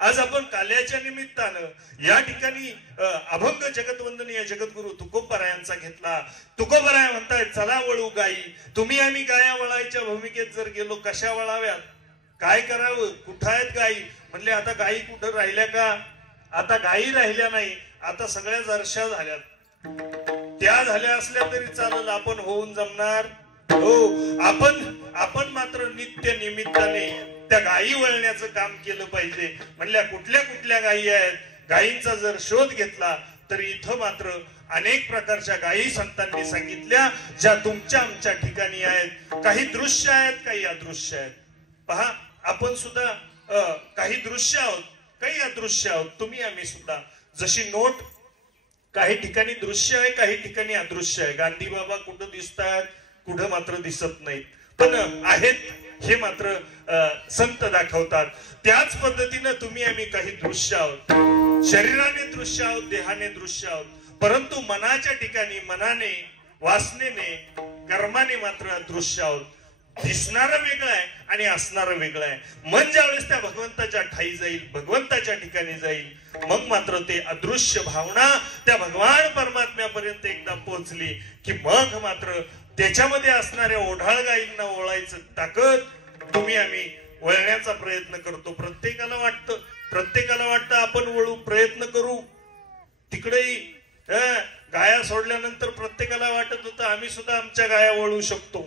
आज आपण काल्याच्या निमित्तानं या ठिकाणी अभंग जगतवंदनीय जगद्गुरु तुकोबरायांचा घेतला. तुकोबराय म्हणतायत चला वळू गाई. तुम्ही आम्ही गाया वळायच्या भूमिकेत जर गेलो कशा वळाव्यात, काय करावं, कुठं आहेत गाई? म्हणले आता गाई कुठं राहिल्या का? आता गाई राहिल्या नाही, आता सगळ्या जरशा झाल्यात. त्या झाल्या असल्या तरी चालेल, आपण होऊन जमणार हो. आपण मात्र नित्य निमित्ताने त्या गायी वळण्याचं काम केलं पाहिजे. म्हणल्या कुठल्या कुठल्या गायी आहेत? गायींचा जर शोध घेतला तर इथं मात्र अनेक प्रकारच्या गायी संतांनी सांगितल्या, ज्या तुमच्या आमच्या ठिकाणी आहेत. काही दृश्य आहेत, काही अदृश्य आहेत. पहा, आपण सुद्धा काही दृश्य आहोत, काही अदृश्य आहोत. तुम्ही आम्ही सुद्धा. जशी नोट काही ठिकाणी दृश्य आहे, काही ठिकाणी अदृश्य आहे. गांधी बाबा कुठं दिसतात, कुठं मात्र दिसत नाहीत, पण आहेत हे मात्र संत दाखवतात. त्याच पद्धतीनं तुम्ही आम्ही काही दृश्य आहोत. शरीराने दृश्य आहोत, देहाने दृश्य आहोत, परंतु मनाच्या ठिकाणी मनाने, वासनेने, कर्माने मात्र अदृश्य आहोत. दिसणारं वेगळं आहे आणि असणारं वेगळं आहे. मन ज्यावेळेस त्या भगवंताच्या ठाई जाईल, भगवंताच्या ठिकाणी जाईल, मग मात्र ते अदृश्य भावना त्या भगवान परमात्म्यापर्यंत एकदा पोहोचली की मग मात्र त्याच्यामध्ये असणाऱ्या ओढाळ गायींना ओळायचं ताकद तुम्ही आम्ही वळण्याचा प्रयत्न करतो. प्रत्येकाला वाटतं आपण वळू, प्रयत्न करू. तिकडेही गाया सोडल्यानंतर प्रत्येकाला वाटत होतं आम्ही सुद्धा आमच्या गाया वळू शकतो,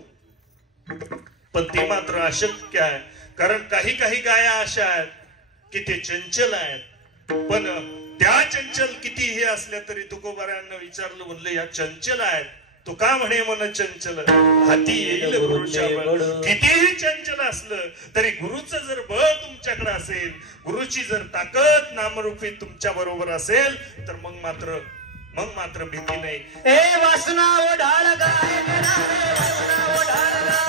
पण ते मात्र अशक्य आहे. कारण काही काही गाया अशा आहेत की ते चंचल आहेत. पण त्या चंचल कितीही असल्या तरी तुकोबारायांना विचारलं, म्हणलं या चंचल आहेत. तुका म्हणे मन चंचल हाती येईल गुरुच्या बळ. कितीही चंचल असलं तरी गुरुचं जर बळ तुमच्याकडे असेल, गुरुची जर ताकद नामरूपी तुमच्या बरोबर असेल तर मग मात्र भीती नाही. ए वासना ओढाळ गाय वासना ओढाळ गाय.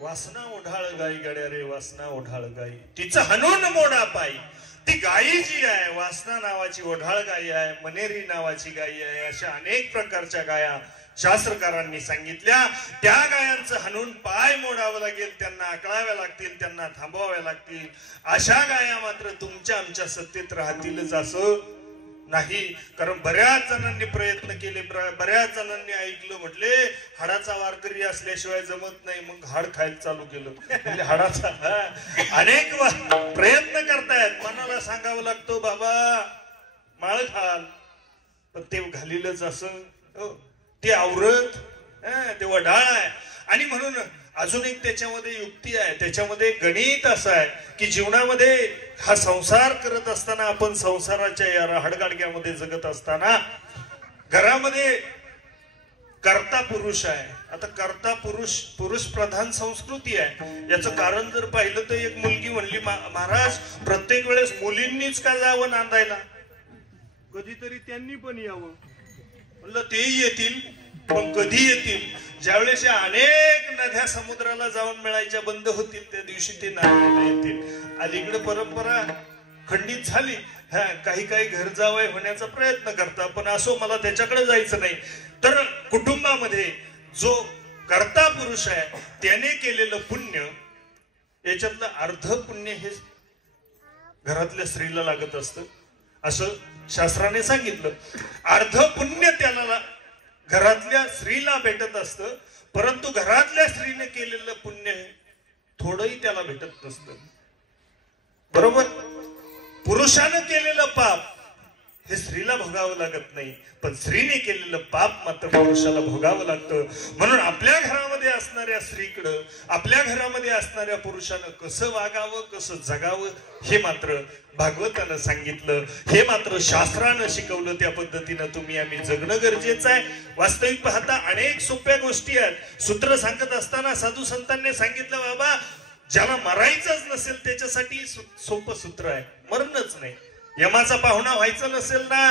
वासना ओढाळ गाई गड्या रे वासना ओढाळ गाई, तिचं हनून मोडा पायी. ती गायी जी आहे, वासना नावाची ओढाळ गायी आहे, मनेरी नावाची गायी आहे, अशा अनेक प्रकारच्या गाया शास्त्रकारांनी सांगितल्या. त्या गायांचं हनून पाय मोडावं लागेल, त्यांना आकळाव्या लागतील, त्यांना थांबवाव्या लागतील. अशा गाया मात्र तुमच्या आमच्या सत्तेत राहतीलच असं नाही. कारण बऱ्याच जणांनी प्रयत्न केले, बऱ्याच जणांनी ऐकलं, म्हटले हाडाचा वारकरी असल्याशिवाय जमत नाही, मग हाड खायला चालू केलं. म्हणजे हाडाचा अनेक प्रयत्न करतायत. मनाला सांगावं लागतो बाबा माळ घाल, पण ते घालीलच असं ते आवरत ते वढाळ आहे. आणि म्हणून अजून एक त्याच्यामध्ये युक्ती आहे, त्याच्यामध्ये गणित असं आहे की जीवनामध्ये हा संसार करत असताना, आपण संसाराच्या या राहडगाडग्यामध्ये जगत असताना घरामध्ये कर्ता पुरुष आहे. आता कर्ता पुरुष प्रधान संस्कृती आहे. याचं कारण जर पाहिलं तर एक मुलगी म्हणली, महाराज प्रत्येक वेळेस मुलींनीच का जावं नांदायला, कधीतरी त्यांनी पण यावं. म्हणलं तेही येतील, पण कधी येतील? ज्यावेळेस या अनेक नद्या समुद्राला जाऊन मिळायच्या बंद होतील त्या दिवशी ते नांदायला येतील. अलीकडे परंपरा खंडित झाली. काही घर जावई होण्याचा प्रयत्न करतात, पण असो, मला त्याच्याकडे जायचं नाही. तर कुटुंबामध्ये जो कर्ता पुरुष आहे त्याने केलेलं पुण्य, याच्यातलं अर्ध पुण्य हे घरातल्या स्त्रीला लागत असतं असं शास्त्राने सांगितलं. अर्ध पुण्य त्याला घरातल्या स्त्रीला भेटत असतं, परंतु घरातल्या स्त्रीने केलेलं पुण्य थोडंही त्याला भेटत नसतं. बरोबर? पुरुषानं केलेलं पाप हे स्त्रीला भोगावं लागत नाही, पण स्त्रीने केलेलं पाप मात्र पुरुषाला भोगावं लागतं. म्हणून आपल्या घरामध्ये असणाऱ्या स्त्रीकडं, आपल्या घरामध्ये असणाऱ्या पुरुषानं कसं वागावं, कसं जगावं हे मात्र भागवतानं सांगितलं, हे मात्र शास्त्रानं शिकवलं. त्या पद्धतीनं तुम्ही आम्ही जगणं गरजेचं आहे. वास्तविक पाहता अनेक सोप्या गोष्टी आहेत. सूत्र सांगत असताना साधू संतांनी सांगितलं, बाबा ज्याला मरायचंच नसेल त्याच्यासाठी सोपं सूत्र आहे, मरणच नाही. यमाचा पाहुणा व्हायचं नसेल ना,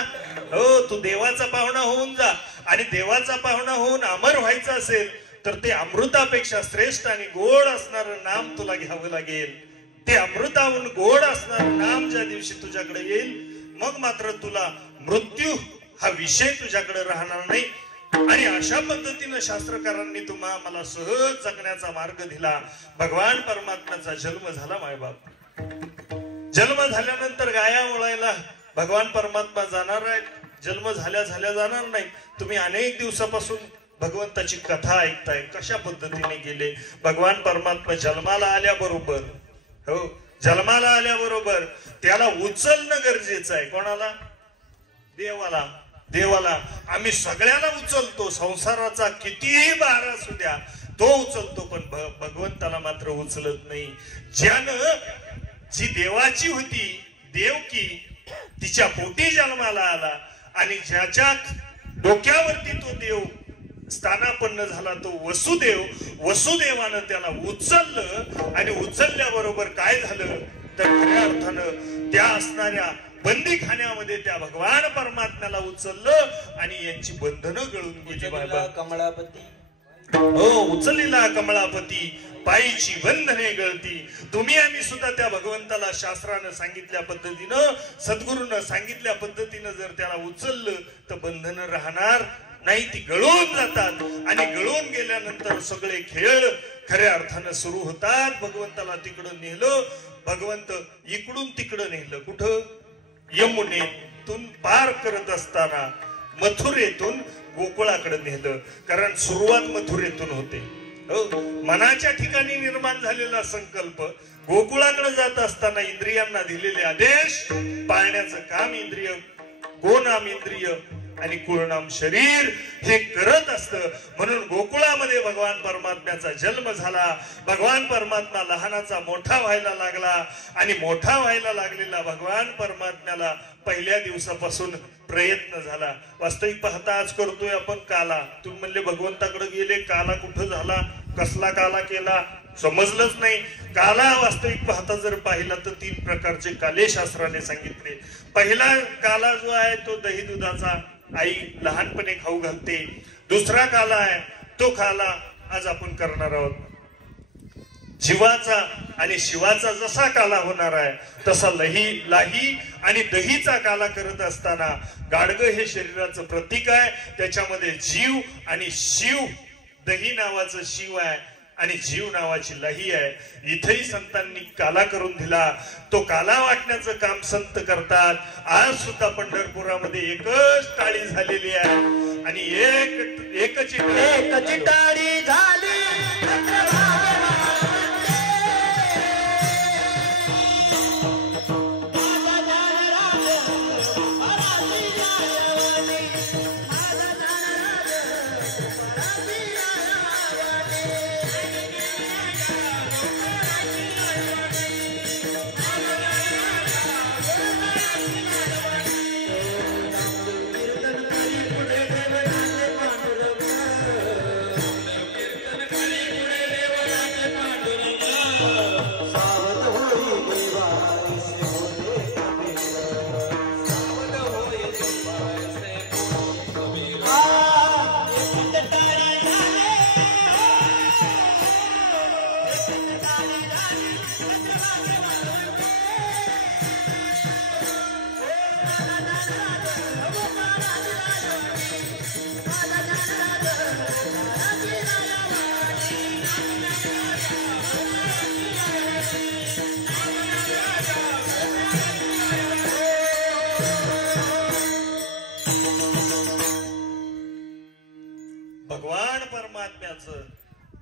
हो तू देवाचा पाहुणा होऊन जा. आणि देवाचा पाहुणा होऊन अमर व्हायचं असेल तर ते अमृतापेक्षा श्रेष्ठ आणि गोड असणारं नाम तुला घ्यावं लागेल. ते अमृताहून गोड असणारं नाम ज्या दिवशी तुझ्याकडे येईल, मग मात्र तुला मृत्यू हा विषय तुझ्याकडे राहणार नाही. आणि अशा पद्धतीनं शास्त्रकारांनी मला सहज जगण्याचा मार्ग दिला. भगवान परमात्म्याचा जन्म झाला. मायबाप जन्म झाल्यानंतर गाया वळायला भगवान परमात्मा जाणार आहेत. जन्म झाल्या जाणार नाही. तुम्ही अनेक दिवसापासून भगवंताची कथा ऐकताय, कशा पद्धतीने गेले. भगवान परमात्मा जन्माला आल्याबरोबर, हो जन्माला आल्याबरोबर त्याला उचलणं गरजेचं आहे. कोणाला? देवाला. देवाला आम्ही सगळ्याला उचलतो, संसाराचा कितीही भार असू द्या तो उचलतो, पण भगवंताला मात्र उचलत नाही. ज्यानं जी देवाची होती देवकी, तिच्या पोटी जन्माला आला आणि ज्याच्या डोक्यावरती तो देव स्थानापन्न झाला तो वसुदेव, वसुदेवानं त्याला उचललं. आणि उचलल्याबरोबर काय झालं तर खऱ्या अर्थानं त्या असणाऱ्या बंदीखान्यामध्ये त्या भगवान परमात्म्याला उचललं आणि यांची बंधनं गळून गेली. बाबा कमळापती, हो उचललेला कमळापती, पायीची बंधने गळती. तुम्ही आम्ही सुद्धा त्या भगवंताला शास्त्रानं सांगितल्या पद्धतीनं, सद्गुरूनं सांगितल्या पद्धतीनं जर त्याला उचललं तर बंधनं राहणार नाही, ती गळून जातात. आणि गळून गेल्यानंतर सगळे खेळ खऱ्या अर्थानं सुरू होतात. भगवंताला तिकडं नेलं, भगवंत इकडून तिकडं नेलं. कुठं? यमुनेतून पार करत असताना मथुरेतून गोकुळाकडे नेलं. कारण सुरुवात मथुरेतून होते. मनाच्या ठिकाणी निर्माण झालेला संकल्प गोकुळाकडे जात असताना इंद्रियांना दिलेले आदेश पाळण्याचं काम इंद्रिय, गोनाम इंद्रिय आणि कुळनाम शरीर हे करत असतं. म्हणून गोकुळामध्ये भगवान परमात्म्याचा जन्म झाला. भगवान परमात्मा लहानाचा मोठा व्हायला लागला आणि मोठा व्हायला लागलेला भगवान परमात्म्याला पहिल्या दिवसापासून प्रयत्न झाला. वास्तविक पाहता आज करतोय आपण काला. तुम्ही म्हणले भगवंताकडे गेले, काला कुठं झाला, कसला काला केला, समजलंच नाही. काला वास्तविक पाहता जर पाहिला तर 3 प्रकारचे काले शास्त्राने सांगितले. पहिला काला जो आहे तो दही दुधाचा, आई लहानपणे खाऊ घालते. दुसरा काला आहे तो काला आज आपण करणार आहोत. जीवाचा आणि शिवाचा जसा काला होणार आहे तसा लाही आणि दहीचा काला करत असताना गाडगं हे शरीराचं प्रतीक आहे. त्याच्यामध्ये जीव आणि शिव, दही नावाचं शिव आहे आणि जीव नावाची लाही आहे. इथेही संतांनी काला करून दिला. तो काला वाटण्याचं काम संत करतात. आज सुद्धा पंढरपुरामध्ये एकच टाळी झालेली आहे आणि एकच टाळी झाली.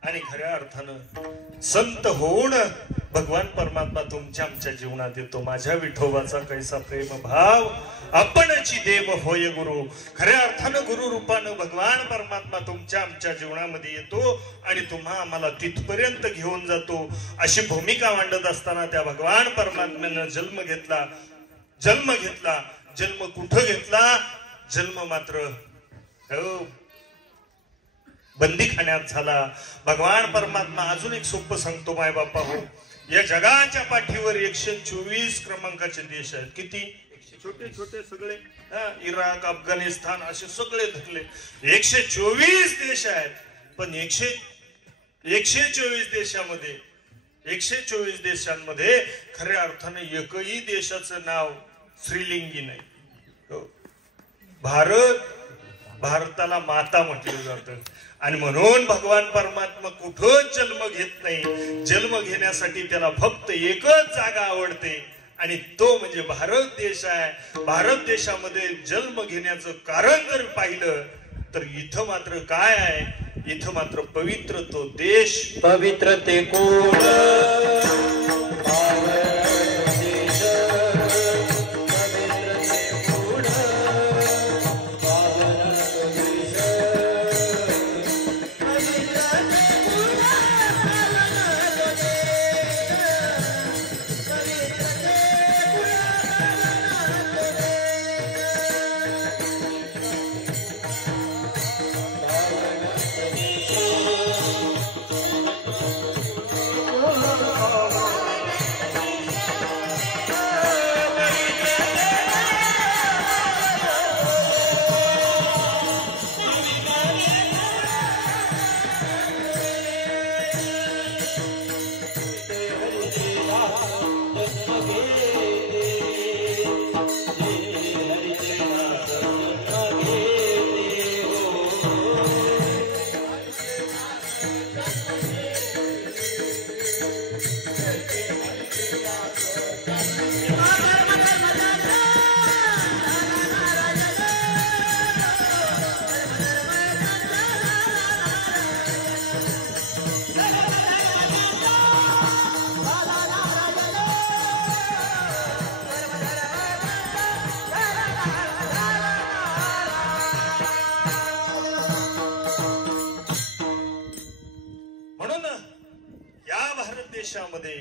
आणि खऱ्या अर्थानं संत होऊन भगवान परमात्मा तुमच्या आमच्या जीवनात येतो. माझ्या विठोबाचा कैसा प्रेम भाव आपणची देव होय गुरु. खऱ्या अर्थानं गुरु रूपानं भगवान परमात्मा तुमच्या आमच्या जीवनामध्ये येतो आणि तुम्हा आम्हाला तिथपर्यंत घेऊन जातो. अशी भूमिका मांडत असताना त्या भगवान परमात्म्यानं जन्म घेतला. जन्म कुठं घेतला? जन्म मात्र बंदीखान्यात झाला. भगवान परमात्मा अजून एक सोपं सांगतो माय बापा हो, या जगाच्या पाठीवर 124 क्रमांकाचे देश आहेत. किती? छोटे छोटे सगळे, इराक, अफगाणिस्तान असे सगळे धरले 124 देश आहेत. पण 124 देशांमध्ये खऱ्या अर्थाने एकही देशाचं नाव स्त्रीलिंगी नाही. भारताला माता म्हटलं जातं. आणि म्हणून भगवान परमात्मा कुठंच जन्म घेत नाही. जन्म घेण्यासाठी त्याला फक्त एकच जागा आवडते आणि तो म्हणजे भारत देश आहे. भारत देशामध्ये जन्म घेण्याचं कारण जर पाहिलं तर इथं मात्र काय आहे? इथं मात्र पवित्र तो देश, पवित्र ते कोण देशामध्ये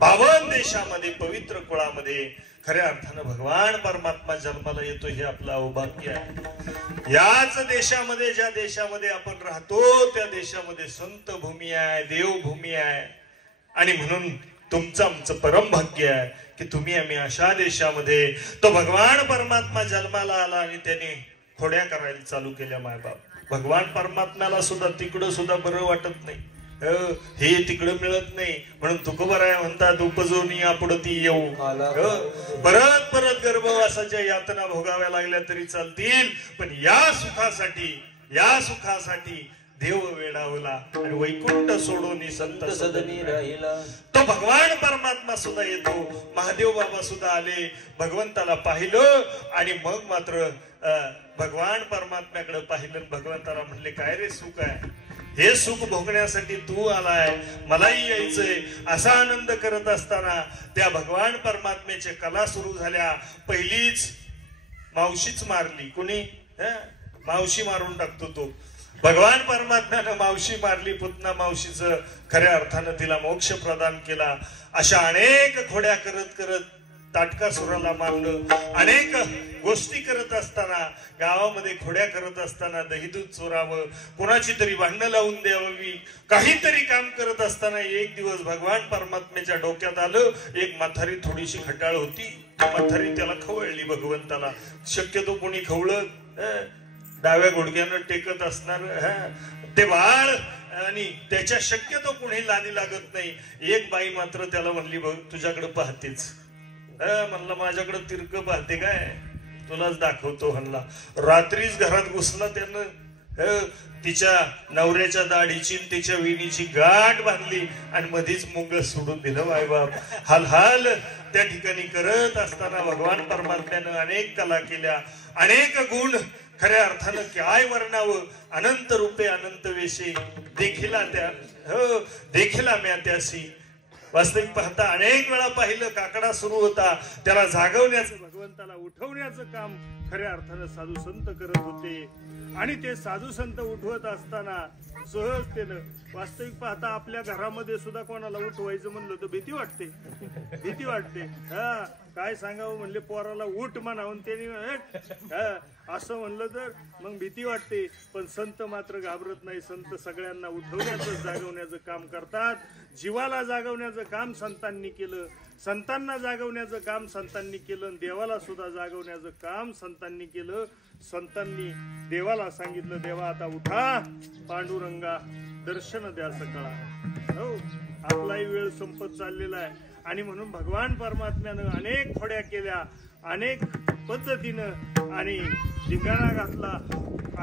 52 देशामध्ये पवित्र कुळामध्ये खऱ्या अर्थानं भगवान परमात्मा जन्माला येतो हे आपलं अवभाग्य आहे. याच देशामध्ये, ज्या देशामध्ये आपण राहतो त्या देशामध्ये संत भूमी आहे, देवभूमी आहे. आणि म्हणून तुमचं आमचं परम भाग्य आहे की तुम्ही आम्ही अशा देशामध्ये तो भगवान परमात्मा जन्माला आला आणि त्याने खोड्या करायला चालू केल्या. मायबाप भगवान परमात्म्याला सुद्धा तिकडं सुद्धा बरं वाटत नाही. हे तिकडं मिळत नाही म्हणून तुकोबराय म्हणतात उपजोनी आपडती येऊ. परत परत गर्भवासाच्या यातना भोगाव्या लागल्या तरी चालतील पण या सुखासाठी देव वेडावला आणि वैकुंठ सोडून संत सदनी राहिला. तो भगवान परमात्मा सुद्धा येतो. महादेव बाबा सुद्धा आले, भगवंताला पाहिलं आणि मग मात्र भगवान परमात्म्याकडे पाहिलं. भगवंताला म्हणले काय रे सुख आहे, हे सुख भोगण्यासाठी तू आलाय, मलाही यायचंय. असा आनंद करत असताना त्या भगवान परमात्म्याच्या कला सुरू झाल्या. पहिलीच मावशीच मारली. कुणी? मावशी मारून टाकतो तो. भगवान परमात्म्यानं मावशी मारली, पुतना मावशीचं खऱ्या अर्थानं तिला मोक्ष प्रदान केला. अशा अनेक खोड्या करत करत ताटकासुराला मारलं. अनेक गोष्टी करत असताना, गावामध्ये खोड्या करत असताना, दहीदूध चोरावं, कोणाची तरी भांडणं लावून द्यावी, काहीतरी काम करत असताना एक दिवस भगवान परमात्म्याच्या डोक्यात आलं. एक म्हातारी थोडीशी खटाळ होती, म्हातारी त्याला खवळली भगवंताला. शक्यतो कोणी खवळत डाव्या गुडघ्यानं टेकत असणार ते बाळ आणि त्याच्या शक्यतो कोणी लादी लागत नाही. एक बाई मात्र त्याला म्हणली बघ तुझ्याकडे पाहतेच. म्हणलं माझ्याकडे तिरक पाहते काय, तुलाच दाखवतो. म्हणला रात्रीच घरात घुसला त्यानं. तिच्या नवऱ्याच्या दाढीची तिच्या विणीची गाठ बांधली आणि मधीच मुंग सोडून दिलं. मायबाप हाल त्या ठिकाणी करत असताना भगवान परमात्म्यानं अनेक कला केल्या, अनेक गुण खऱ्या अर्थानं काय वर्णावं अनंत रूपे अनंत वेशे देखिला म्या त्याशी. वास्तविक पाहता अनेक वेळा पाहिलं काकडा सुरू होता, त्याला जागवण्याचं भगवंताला उठवण्याचं काम खऱ्या अर्थानं साधू संत करत होते. आणि ते साधू संत उठवत असताना सहजतेनं वास्तविक पाहता आपल्या घरामध्ये सुद्धा कोणाला उठवायचं म्हणलं तर भीती वाटते. हा काय सांगावं म्हणले पोराला उठ म्हणावून त्याने असं म्हणलं तर मग भीती वाटते. पण संत मात्र घाबरत नाही. संत सगळ्यांना उठवण्याचं जागवण्याचं काम करतात. जीवाला जागवण्याचं काम संतांनी केलं, संतांना जागवण्याचं काम संतांनी केलं, देवाला सुद्धा जागवण्याचं काम संतांनी केलं. संतांनी देवाला सांगितलं, देवा आता उठा, पांडुरंगा दर्शन द्या सकाळ. हो, आपलाही वेळ संपत चाललेला आहे. आणि म्हणून भगवान परमात्म्यानं अनेक खोड्या केल्या, अनेक पद्धतीनं आणि धिंगाणा घातला.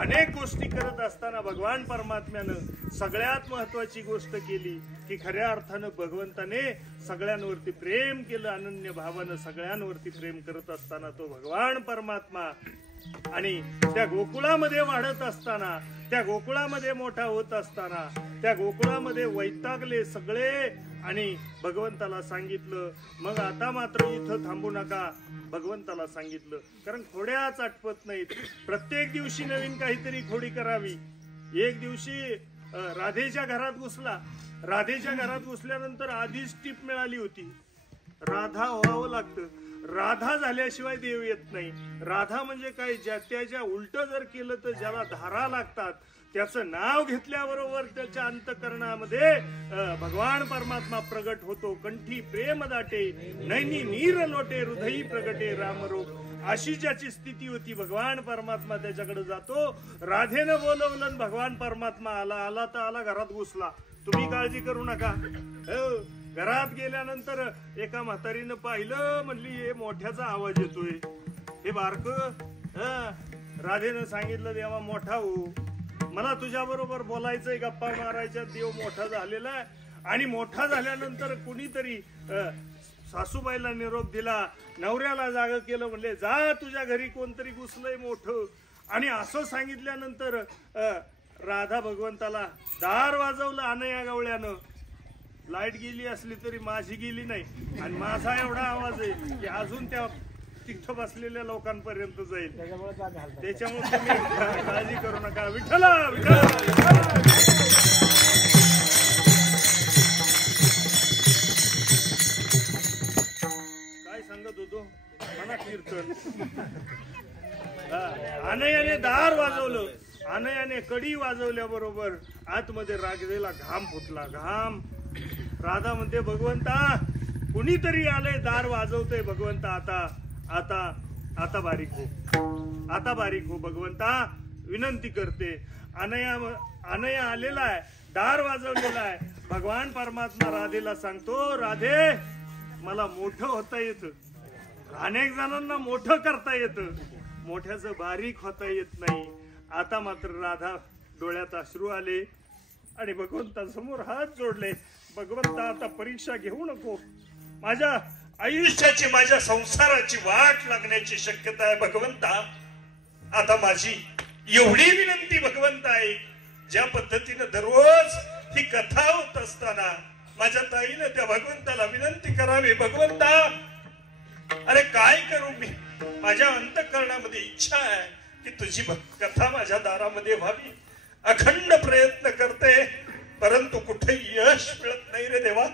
अनेक गोष्टी करत असताना भगवान परमात्म्यानं सगळ्यात महत्वाची गोष्ट केली की खऱ्या अर्थानं भगवंताने सगळ्यांवरती प्रेम केलं. अनन्य भावानं सगळ्यांवरती प्रेम करत असताना तो भगवान परमात्मा आणि त्या गोकुळामध्ये वाढत असताना, त्या गोकुळामध्ये मोठा होत असताना, त्या गोकुळामध्ये वैतागले सगळे आणि भगवंताला सांगितलं, मग आता मात्र इथं थांबू नका. भगवंताला सांगितलं, कारण खोड्याच आटपत नाहीत. प्रत्येक दिवशी नवीन काहीतरी खोडी करावी. एक दिवशी राधेच्या घरात घुसला. राधेच्या घरात घुसल्यानंतर आधीच टीप मिळाली होती, राधा व्हावं लागतं. राधा झाल्याशिवाय देव येत नाही. राधा म्हणजे काय, त्याच्या उलट जर केलं तर ज्याला धारा लागतात, त्याचं नाव घेतल्याबरोबर त्याच्या अंतःकरणामध्ये भगवान परमात्मा प्रगट होतो. कंठी प्रेम दाटे, नैनी नीर लोटे, हृदयी प्रगटे रामरूप. अशी ज्याची स्थिती होती, भगवान परमात्मा त्याच्याकडे जातो. राधेनं बोलवलं, भगवान परमात्मा आला तर आला, घरात घुसला. तुम्ही काळजी करू नका. घरात गेल्यानंतर एका म्हातारीनं पाहिलं, म्हणली हे मोठ्याचा आवाज येतोय, हे बारक. राधेनं सांगितलं, देवा मोठा हो, मला तुझ्या बरोबर बोलायचंय, गप्पा मारायच्या. देव मोठा झालेला आहे. आणि मोठा झाल्यानंतर कुणीतरी सासूबाईला निरोप दिला, नवऱ्याला जाग केलं, म्हणले जा तुझ्या घरी कोणतरी घुसलंय मोठं. आणि असं सांगितल्यानंतर राधा भगवंताला दार वाजवलं अनया गवळ्यानं. लाईट गेली असली तरी माझी गेली नाही. आणि माझा एवढा आवाज आहे की अजून त्या तिथं बसलेल्या लोकांपर्यंत जाईल. त्याच्यामुळे तुम्ही काळजी करू नका. विठ्ठला विठ्ठला. काय सांगत होतो म्हणा कीर्तन. अनयाने दार वाजवलं. अनयाने कडी वाजवल्याबरोबर आतमध्ये रागेला घाम फुटला. घाम. राधा म्हणते, भगवंता कुणीतरी आलंय, दार वाजवतोय. भगवंता आता आता आता बारीक हो, आता बारीक हो भगवंता, विनंती करते. अनया आलेला आहे, दार वाजवलेला आहे. भगवान परमात्मा राधेला सांगतो, राधे मला मोठं होता येतं, अनेक जणांना मोठं करता येतं, मोठ्याचं बारीक होता येत नाही. आता मात्र राधा डोळ्यात अश्रू आले आणि भगवंतासमोर हात जोडले. भगवंता आता परीक्षा घेऊ नको. माझ्या आयुष्याची, माझ्या संसाराची वाट लागण्याची शक्यता आहे. भगवंता आता माझी एवढी विनंती भगवंता आहे, ज्या पद्धतीनं दररोज ही कथा होत असताना माझ्या ताईनं त्या भगवंताला विनंती करावी, भगवंता अरे काय करू मी, माझ्या अंतःकरणामध्ये इच्छा आहे की तुझी कथा माझ्या दारामध्ये व्हावी. अखंड प्रयत्न करते, परंतु कुठे यश मिळत नाही रे देवा.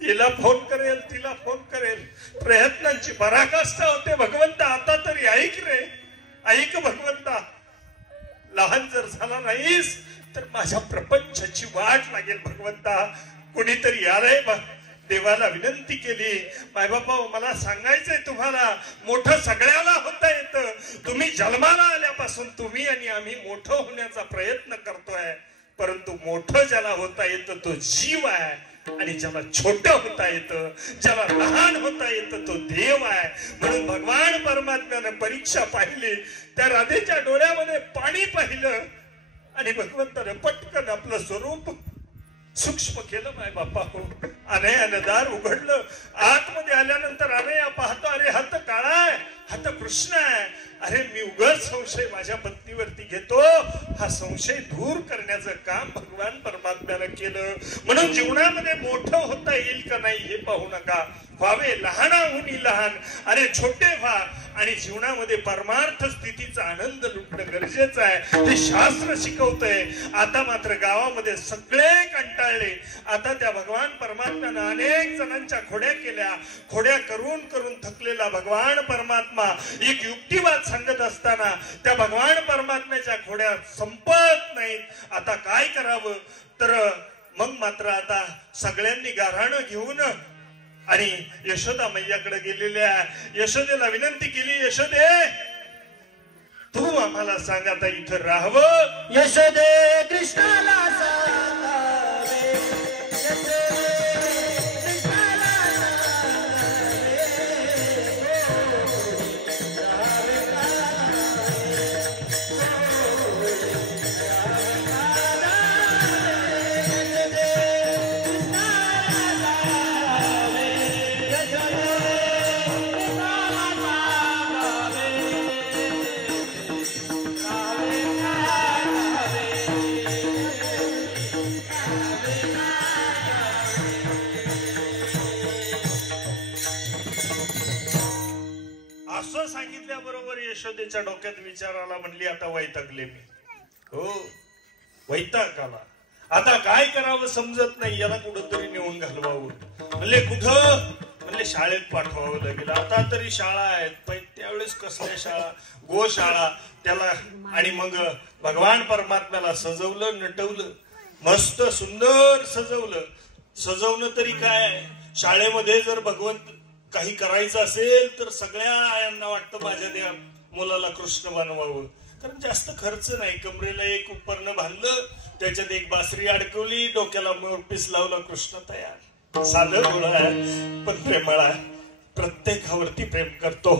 हिला फोन करेल, तिला फोन करेल, प्रयत्नांची पराकाष्ठा होते. भगवंता आता तरी ऐक रे, ऐक भगवंता. लहान जर झाला नाहीस तर माझ्या प्रपंचाची वाट लागेल. भगवंता कुणीतरी आलंय. देवाला विनंती केली, माय बाबा मला सांगायचंय तुम्हाला, मोठं सगळ्याला होता येतं. तुम्ही जन्माला आल्यापासून तुम्ही आणि आम्ही मोठं होण्याचा प्रयत्न करतोय, परंतु मोठं ज्याला होता येतं तो जीव आहे. आणि ज्याला छोटं होता येतं, ज्याला लहान होता येतं तो देव आहे. म्हणून भगवान परमात्म्यानं परीक्षा पाहिली. त्या राधेच्या डोळ्यामध्ये पाणी पाहिलं आणि भगवंतानं पटकन आपलं स्वरूप सूक्ष्म केलं. माय बापा हो, अनयानं दार उघडलं. आतमध्ये आल्यानंतर अनया पाहतो, अरे हात काळा आहे, हात कृष्ण आहे. अरे मी उगाच संशय माझ्या पत्नीवरती घेतो, हा संशय दूर करण्याचं काम भगवान परमात्म्यानं केलं. म्हणून जीवनामध्ये मोठं होता येईल का नाही हे पाहू नका, व्हावे लहानाहूनही लहान, अरे छोटे व्हा आणि जीवनामध्ये परमार्थ स्थितीचा आनंद लुटणं गरजेचं आहे. ते शास्त्र शिकवतंय. आता मात्र गावामध्ये सगळे कंटाळले. आता त्या भगवान परमात्म्यानं अनेक जणांच्या खोड्या केल्या. खोड्या करून करून थकलेला भगवान परमात्मा एक युक्तिवाद सांगत असताना त्या भगवान परमात्म्याच्या खोड्या संपत नाहीत. आता काय करावं, तर मग मात्र आता सगळ्यांनी गाऱ्हाणं घेऊन आणि यशोदा मैयाकडे गेलेल्या यशोदेला विनंती केली, यशोदे तू आम्हाला सांग आता इथं राहावं. यशोदे कृष्णाला सांगावे, असं सांगितल्याबरोबर यशोदेच्या डोक्यात विचार आला. म्हणली आता वैतागले मी, हो वैताग आला, आता काय करावं समजत नाही, याला कुठंतरी नेऊन घालवावं. म्हणले कुठं, म्हणले शाळेत पाठवावं लागेल. आता तरी शाळा आहेत, पण त्यावेळेस कसल्या शाळा, गोशाळा त्याला. आणि मग भगवान परमात्म्याला सजवलं, नटवलं, मस्त सुंदर सजवलं. सजवणं तरी काय, शाळेमध्ये जर भगवंत काही करायचं असेल तर सगळ्या आयांना वाटतं माझ्या त्या मुलाला कृष्ण बनवावं, कारण जास्त खर्च नाही. कमरेला एक उपकरण बांधलं, त्याच्यात एक बासरी अडकवली, डोक्याला मोरपीस लावला, कृष्ण तयार. साधं डोळा आहे पण प्रेमळा, प्रत्येकावरती प्रेम करतो.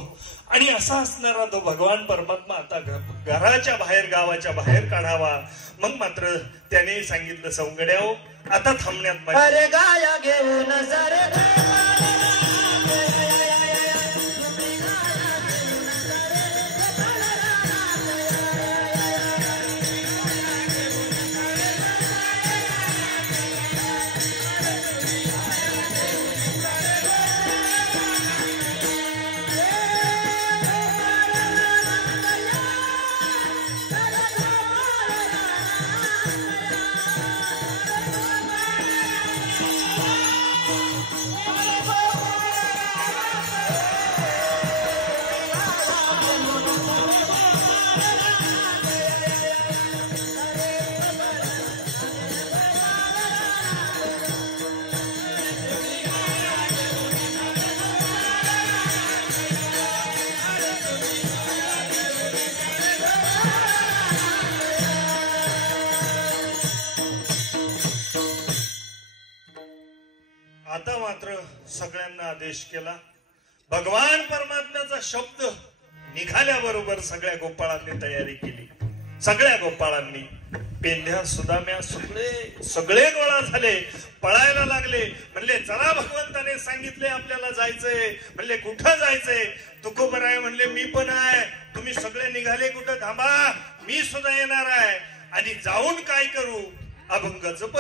आणि असा असणारा तो भगवान परमात्मा आता घराच्या बाहेर, गावाच्या बाहेर काढावा. मग मात्र त्याने सांगितलं, सौंगड्याओ आता थांबण्यात अरे गाया घेऊन सारे आता मात्र सगळ्यांना आदेश केला. भगवान परमात्म्याचा शब्द निघाल्याबरोबर सगळ्या गोपाळांनी तयारी केली. सगळ्या गोपाळांनी, पेंढ्या सुदाम्या सगळे गोळा झाले, पळायला लागले. म्हणले चला भगवंताने सांगितले आपल्याला जायचंय. म्हणले कुठं जायचंय, तुकोबराय म्हणले मी पण आहे. तुम्ही सगळे निघाले कुठं, थांबा मी सुद्धा येणार आहे. आणि जाऊन काय करू, अभंग जप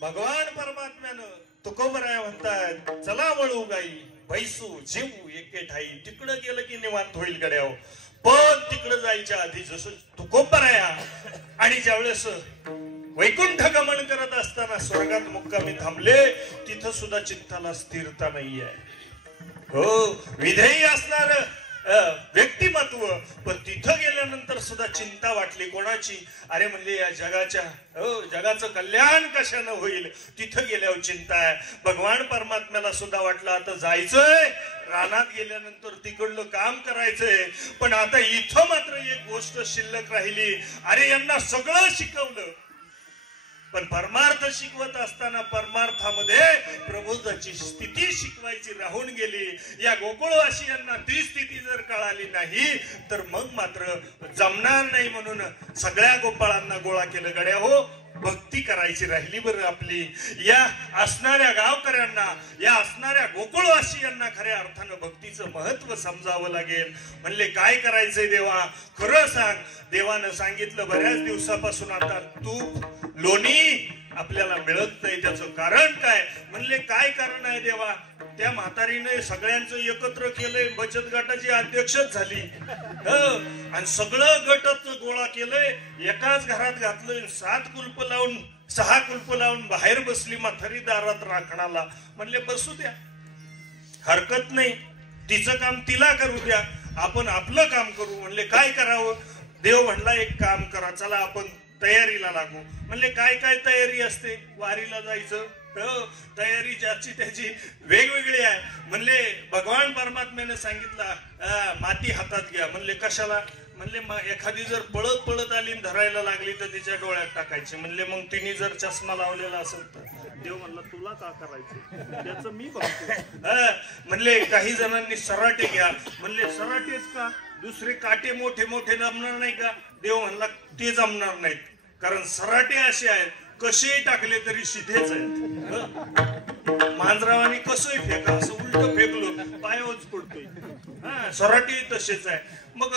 भगवान परमात्म्यानं तुकोबराय म्हणतात चला वळू गाई बैसू जेवू एके ठाई तिकडं गेलं की निवांत होईल गड्याव. पण तिकडं जायच्या आधी जसं तुकोबराया आणि ज्यावेळेस वैकुंठ गमन करत असताना स्वर्गात मुक्कामी थांबले तिथं सुद्धा चित्ताला स्थिरता नाहीये. हो विधेयी असणार व्यक्तिमत्व पण तिथं गेल्यानंतर सुद्धा चिंता वाटली कोणाची. अरे म्हणले या जगाचं कल्याण कशानं होईल. तिथं गेल्यावर चिंता आहे. भगवान परमात्म्याला सुद्धा वाटलं आता जायचंय रानात गेल्यानंतर तिकडलं काम करायचंय पण आता इथं मात्र एक गोष्ट शिल्लक राहिली. अरे यांना सगळं शिकवलं पण परमार्थ शिकवत असताना परमार्थामध्ये प्रबोधाची स्थिती शिकवायची राहून गेली. या गोकुळवासियांना ती स्थिती जर कळाली नाही तर मग मात्र जमणार नाही. म्हणून सगळ्या गोपाळांना गोळा केलं. गड्या हो भक्ती करायची राहिली बरं आपली. या असणाऱ्या गावकऱ्यांना या असणाऱ्या गोकुळवासियांना खऱ्या अर्थानं भक्तीचं महत्व समजावं लागेल. म्हणले काय करायचंय देवा खरं सांग. देवानं सांगितलं बऱ्याच दिवसापासून आता तूप लोणी आपल्याला मिळत नाही त्याचं कारण काय. म्हणले काय कारण आहे देवा. त्या म्हातारीने सगळ्यांचं एकत्र केलंय बचत गटाची अध्यक्षच झाली आणि सगळं गटच गोळा केलंय एकाच घरात घातलंय 7 कुलप लावून 6 कुलप लावून बाहेर बसली म्हातारी दारात राखणाला. म्हणले बसू द्या हरकत नाही तिचं काम तिला करू द्या आपण आपलं काम करू. म्हणले काय करावं. देव म्हणला एक काम करा चला आपण तयारीला लागू. म्हणले काय काय तयारी असते. वारीला जायचं तयारी ज्याची त्याची वेगवेगळी आहे. म्हणले भगवान परमात्म्याने सांगितलं माती हातात घ्या. म्हणले कशाला. म्हणले एखादी जर पळत पळत आली धरायला लागली तर तिच्या डोळ्यात टाकायची. म्हणले मग तिने जर चष्मा लावलेला असेल तर देव म्हणला तुला का करायचं त्याचं मी बघतो. म्हणले काही जणांनी सराटे घ्या. म्हणले सराटेच का दुसरे काटे मोठे मोठे जमणार नाही का. देव म्हणला ते जमणार नाहीत कारण सराटे असे आहेत कसे टाकले तरी सिधेच आहेत. मांजरावानी कसंही फेका असं उलट फेकलो पायावच पडतोय. सराटे तसेच आहे. मग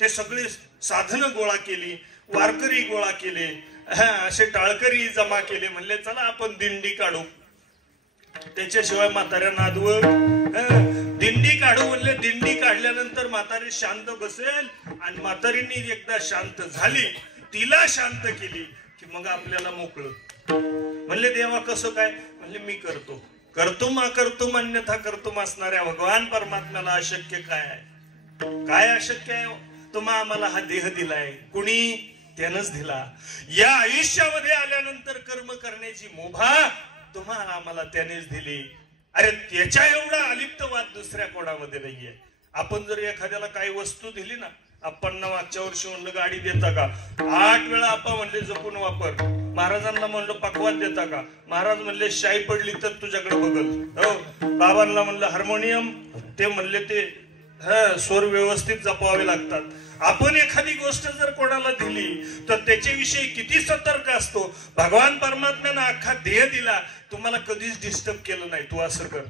ते सगळे साधनं गोळा केली वारकरी गोळा केले असे टाळकरी जमा केले. म्हणले चला आपण दिंडी काढू. त्याच्याशिवाय म्हाताऱ्या नादवं दिंडी काढू. म्हणले दिंडी काढल्यानंतर म्हातारी शांत बसेल आणि म्हातारीने एकदा शांत झाली तिला शांत केली की मग आपल्याला मोकळं. म्हणले देवा कसं काय. म्हणले मी करतो करतो अन्यथा करतो असणाऱ्या भगवान परमात्म्याला अशक्य काय आहे. काय अशक्य आहे. तुम्हा आम्हाला हा देह दिलाय कुणी त्यानंच दिला. या आयुष्यामध्ये आल्यानंतर कर्म करण्याची मुभा तुम्हाला आम्हाला त्यानेच दिली. अरे त्याच्या एवढा अलिप्तवाद दुसऱ्या कोणामध्ये नाहीये. आपण जर एखाद्याला काही वस्तू दिली ना आपण मागच्या वर्षी म्हणलं गाडी देता का 8 वेळा आपण म्हणले जपून वापर. महाराजांना म्हणलं पकवात देता का. महाराज म्हणले शाई पडली तर तुझ्याकडे बघल. हो बाबांना म्हणलं हार्मोनियम ते म्हणले ते स्वर व्यवस्थित जपावे लागतात. आपण एखादी गोष्ट जर कोणाला दिली तर त्याच्याविषयी किती सतर्क असतो. भगवान परमात्म्यानं अख्खा देह दिला तुम्हाला कधीच डिस्टर्ब केलं नाही. तू असं कर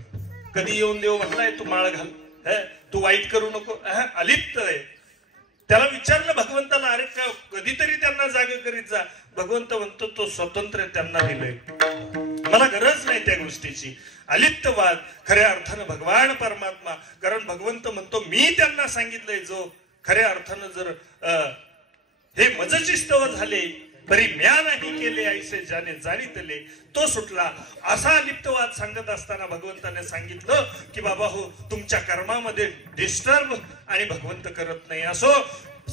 कधी येऊन देव म्हणलाय तू माळ घाल तू वाईट करू नको अलिप्त आहे. त्याला विचारलं भगवंताला अरे का कधीतरी त्यांना जागे करीत जा. भगवंत म्हणतो तो स्वतंत्र त्यांना दिलंय मला गरज नाही त्या गोष्टीची. अलिप्तवाद खऱ्या अर्थानं भगवान परमात्मा कारण भगवंत म्हणतो मी त्यांना सांगितलंय जो खऱ्या अर्थानं जर हे मजचिस्तव झाले बरी म्या नाही केले ऐसे जाने जाणीतले तो सुटला. असा अलिप्तवाद सांगत असताना भगवंताने सांगितलं की बाबा हो तुमच्या कर्मामध्ये डिस्टर्ब आणि भगवंत करत नाही. असो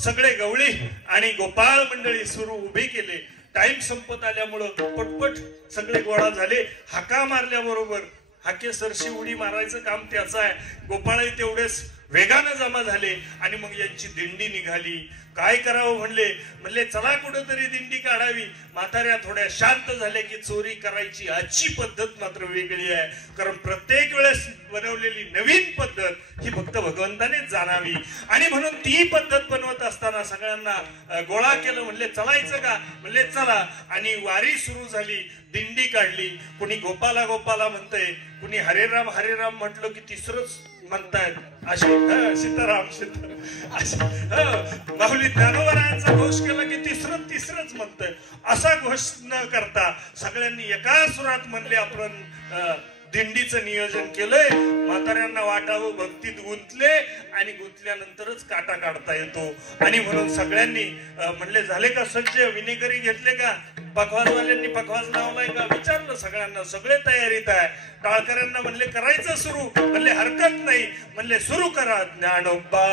सगळे गवळी आणि गोपाळ मंडळी सुरू उभी केले. टाइम संपत आल्यामुळं पटपट सगळे गोळा झाले. हाका मारल्याबरोबर हाके सरशी उडी मारायचं काम त्याचं आहे. गोपाळ तेवढेच वेगानं जमा झाले आणि मग यांची दिंडी निघाली. काय करावं म्हणले चला कुठंतरी दिंडी काढावी. म्हाताऱ्या थोड्या शांत झाल्या की चोरी करायची आजची पद्धत मात्र वेगळी आहे. कारण प्रत्येक वेळेस बनवलेली नवीन पद्धत ही फक्त भगवंतानेच जाणावी आणि म्हणून ती पद्धत बनवत असताना सगळ्यांना गोळा केलं. म्हणले चलायचं का. म्हणले चला आणि वारी सुरू झाली. दिंडी काढली. कुणी गोपाला गोपाला म्हणतंय कुणी हरे राम म्हटलं की तिसरंच म्हणतायत असे सीताराम माऊली ज्ञानोबरायांचा घोष केला की तिसरंच म्हणतंय. असा घोष न करता सगळ्यांनी एका सुरात म्हणले आपण दिंडीचं नियोजन केलंय. म्हाताऱ्यांना वाटावं भक्तीत गुंतले आणि गुंतल्यानंतरच काटा काढता येतो. आणि म्हणून सगळ्यांनी म्हणले झाले का सज्ज, विनेकरी घेतले का, पखवाजवाल्यांनी पखवाज लावलाय का विचारलं सगळ्यांना. सगळे तयारीत आहे. टाळकऱ्यांना म्हणले करायचं सुरू, म्हणले हरकत नाही, म्हणले सुरू करा. ज्ञानोबा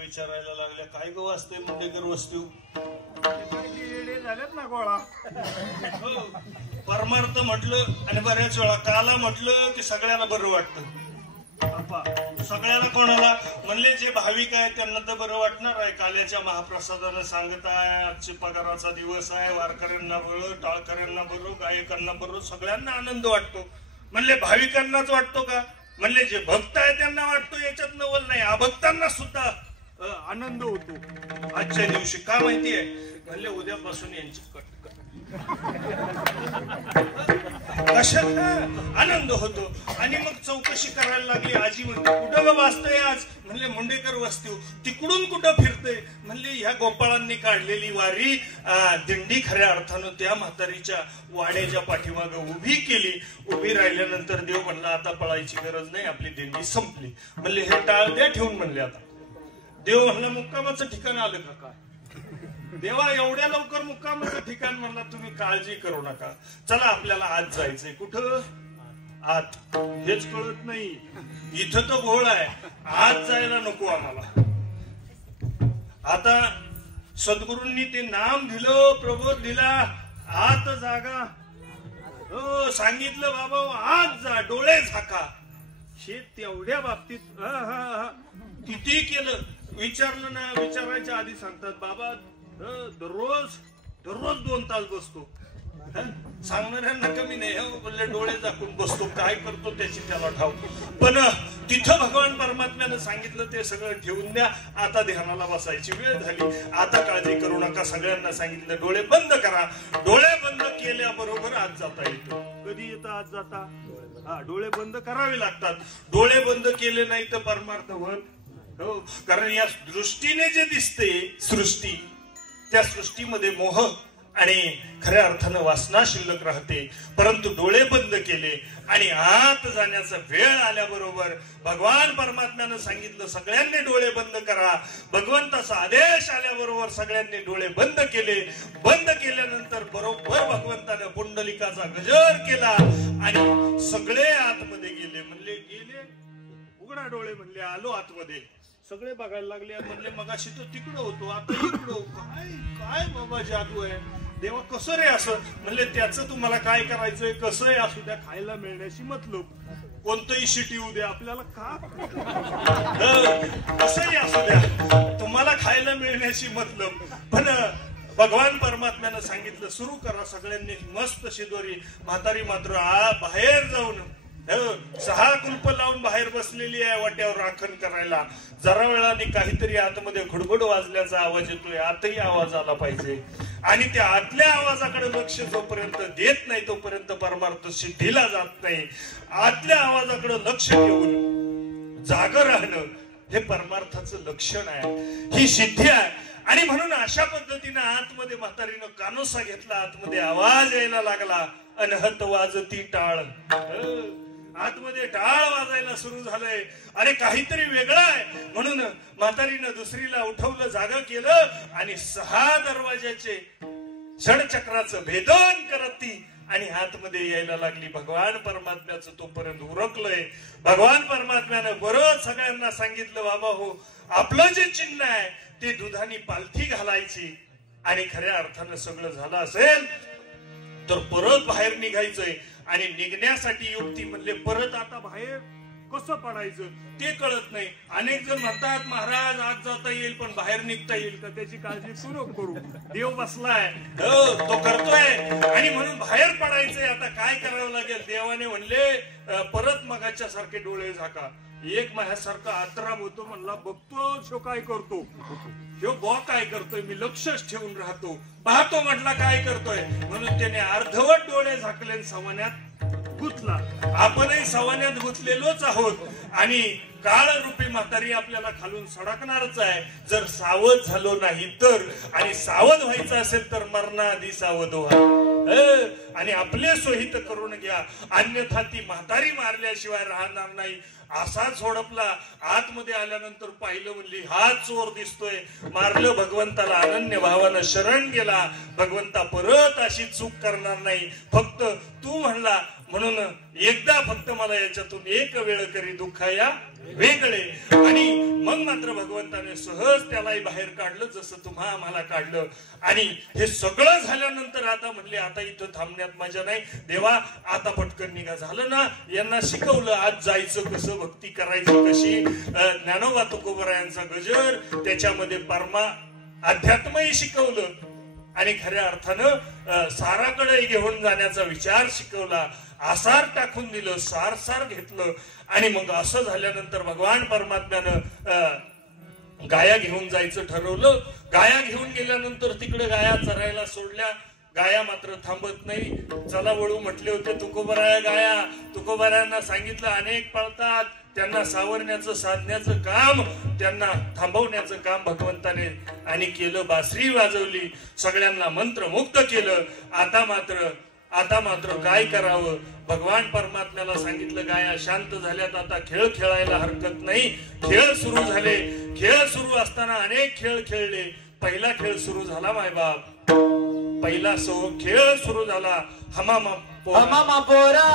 विचारायला लागल्या काय गो वाचते मुंडेकर वस्तू झालेत ना गोळा. परमार्थ म्हटलं आणि बऱ्याच वेळा काला म्हटलं की सगळ्याला बरं वाटतं. सगळ्याला कोणाला म्हणले जे भाविक आहे त्यांना तर बरं वाटणार आहे. काल्याच्या महाप्रसादानं सांगत आहे आजचे पगाराचा दिवस आहे, वारकऱ्यांना बरं, टाळकऱ्यांना बरं, गायकांना बरं, सगळ्यांना आनंद वाटतो. म्हणले भाविकांनाच वाटतो का, म्हणले जे भक्त आहे त्यांना वाटतो, याच्यात नवल नाही, अभक्तांना सुद्धा आनंद होतो आजच्या दिवशी. का माहितीये, म्हणले उद्यापासून यांची कशाला आनंद होतो. आणि मग चौकशी करायला लागली. आजी म्हणते कुठं ग वाचतोय आज, म्हणले मुंडेकर वस्ती. तिकडून कुठं फिरतय, म्हणले ह्या गोपाळांनी काढलेली वारी दिंडी खऱ्या अर्थानं त्या म्हातारीच्या वाड्याच्या पाठीमाग उभी केली. उभी राहिल्यानंतर देव म्हणला आता पळायची गरज नाही, आपली दिंडी संपली. म्हणले हे टाळ द्या ठेवून. म्हणले आता देव म्हणला मुक्कामाचं ठिकाण आलं का काय, देवा एवढ्या लवकर मुक्कामाचं ठिकाण म्हणला, तुम्ही काळजी करू नका, चला आपल्याला आज जायचंय. कुठं आत हेच कळत नाही, इथं तो घोळ आहे, आज जायला नको आम्हाला. आता सद्गुरूंनी ते नाम दिलं, प्रबोध दिला, आत जागा हो सांगितलं बाबा आज जा, डोळे झाका. हे तेवढ्या बाबतीत किती केलं विचारलं ना, विचारायच्या आधी सांगतात बाबा दररोज 2 तास बसतो. सांगणाऱ्यांना कमी नाही, बोलले डोळे झाकून बसतो, काय करतो त्याची त्याला ठाव. पण तिथं भगवान परमात्म्यानं सांगितलं ते सगळं ठेवून द्या, आता ध्यानाला बसायची वेळ झाली, आता काळजी करू नका. सगळ्यांना सांगितलं डोळे बंद करा. डोळे बंद केल्याबरोबर आज जाता येतो. कधी येतं आज जाता, डोळे बंद करावे लागतात. डोळे बंद केले नाही तर परमार्थ होत हो. कारण या दृष्टीने जे दिसते सृष्टी, त्या सृष्टीमध्ये मोह आणि खऱ्या अर्थानं वासना शिल्लक राहते. परंतु डोळे बंद केले आणि आत जाण्याचा वेळ आल्याबरोबर भगवान परमात्म्यानं सांगितलं सगळ्यांनी डोळे बंद करा. भगवंताचा आदेश आल्याबरोबर सगळ्यांनी डोळे बंद केले. बंद केल्यानंतर बरोबर भगवंतानं पुंडलिकाचा गजर केला आणि सगळे आतमध्ये गेले. म्हणले गेले, उघडा डोळे, म्हणले आलो आतमध्ये. सगळे बघायला लागले. म्हणले मगाशी तो तिकडं होतो, आता इकडं. काय काय बाबा जादू आहे देवा, कसं रे असं. म्हणले त्याचं तुम्हाला काय करायचंय, कसंही असू द्या, खायला मिळण्याशी मतलब. कोणतंही शिटी येऊ द्या आपल्याला, का कसंही असू द्या, तुम्हाला खायला मिळण्याशी मतलब. पण भगवान परमात्म्यानं सांगितलं सुरू करा. सगळ्यांनी मस्त शिदोरी. म्हातारी मात्र बाहेर जाऊन 6 कुलप लावून बाहेर बसलेली आहे वाट्यावर राखण करायला. जरा वेळाने काहीतरी आतमध्ये खडबड वाजल्याचा आवाज येतोय. आतही आवाज आला पाहिजे आणि त्या आतल्या आवाजाकडे लक्ष जोपर्यंत देत नाही तोपर्यंत परमार्थ सिद्धीला जात नाही. आतल्या आवाजाकडे लक्ष देऊन जागर राहणं हे परमार्थाचं लक्षण आहे, ही सिद्धी आहे. आणि म्हणून अशा पद्धतीने आतमध्ये म्हातारीनं कानोसा घेतला. आतमध्ये आवाज यायला लागला, अनहत वाजती टाळ. आतमध्ये टाळ वाजायला सुरू झालंय. अरे काहीतरी वेगळं आहे म्हणून म्हातारीनं दुसरीला उठवलं, जागा केलं आणि 6 दरवाजाचे षडचक्राचं भेदन करत ती आणि आतमध्ये यायला लागली. भगवान परमात्म्याचं तोपर्यंत उरकलंय. भगवान परमात्म्यानं बरोच सगळ्यांना सांगितलं, बाबा हो, आपलं जे चिन्ह आहे ते दुधानी पालथी घालायची आणि खऱ्या अर्थानं सगळं झालं असेल तर परत बाहेर निघायचंय. आणि निघण्यासाठी युक्ती म्हणले, परत आता बाहेर कसं पडायचं ते कळत नाही. अनेक जण म्हणतात, महाराज आत जाता येईल पण बाहेर निघता येईल का, त्याची काळजी तू नको करू, देव बसलाय, तो करतोय. आणि म्हणून बाहेर पडायचंय. आता काय करावं लागेल? देवाने म्हणले, परत मगाच्या सारखे डोळे झाका. एक माझ्यासारखा आत्राम होतो, म्हणला बघतो शो काय करतो, ह्यो बॉ काय करतोय, मी लक्षच ठेवून राहतो, पाहतो म्हटला काय करतोय. म्हणून त्याने अर्धवट डोळे झाकले, सवान्यात गुंतला. आपणही सवान्यात गुंतलेलोच आहोत आणि काळ रूपी म्हातारी आपल्याला खालून सडकणारच आहे जर सावध झालो नाही तर. आणि सावध व्हायचं असेल तर मरणाआधी सावध व्हा आणि आपले सोहित करून घ्या, अन्यथा ती म्हातारी मारल्याशिवाय राहणार नाही. असाच होडपला. आतमध्ये आल्यानंतर पाहिलं, म्हणली हा चोर दिसतोय. मारलं भगवंताला, अनन्य भावानं शरण गेला. भगवंता परत अशी चूक करणार नाही, फक्त तू म्हणला म्हणून एकदा फक्त मला याच्यातून एक वेळ करी दुःख या वेगळे. आणि मग मात्र भगवंताने सहज त्यालाही बाहेर काढलं, जसं तुम्हा आम्हाला काढलं. आणि हे सगळं झाल्यानंतर आता म्हणले, आता इथं थांबण्यात मजा नाही देवा, आता पटकन निघा. झालं ना, यांना शिकवलं आज जायचं कसं, भक्ती करायची कशी. ज्ञानोबा तुकोबरायांचा गजर, त्याच्यामध्ये परमा अध्यात्मही शिकवलं आणि खऱ्या अर्थानं साराकडे घेऊन जाण्याचा विचार शिकवला. आसार टाकून दिलं, सार सार घेतलं. आणि मग असं झाल्यानंतर भगवान परमात्म्यानं गाया घेऊन जायचं ठरवलं. गाया घेऊन गेल्यानंतर तिकडे गाया चरायला सोडल्या. गाया मात्र थांबत नाही. चला वळू म्हटले होते तुकोबराया गाया. तुकोबरायांना सांगितलं, अनेक पळतात, त्यांना सावरण्याचं साधण्याचं काम, त्यांना थांबवण्याचं काम भगवंताने आणि केलं. बासरी वाजवली, सगळ्यांना मंत्रमुग्ध केलं. आता मात्र काय करावं? भगवान परमात्म्याला सांगितलं, गाया शांत झाल्यात, आता खेळ खेळायला हरकत नाही. खेळ सुरू झाले. खेळ सुरू असताना अनेक खेळ खेळले. पहिला खेळ सुरू झाला मायबाप. पहिला खेळ सुरू झाला हमामा पोरा.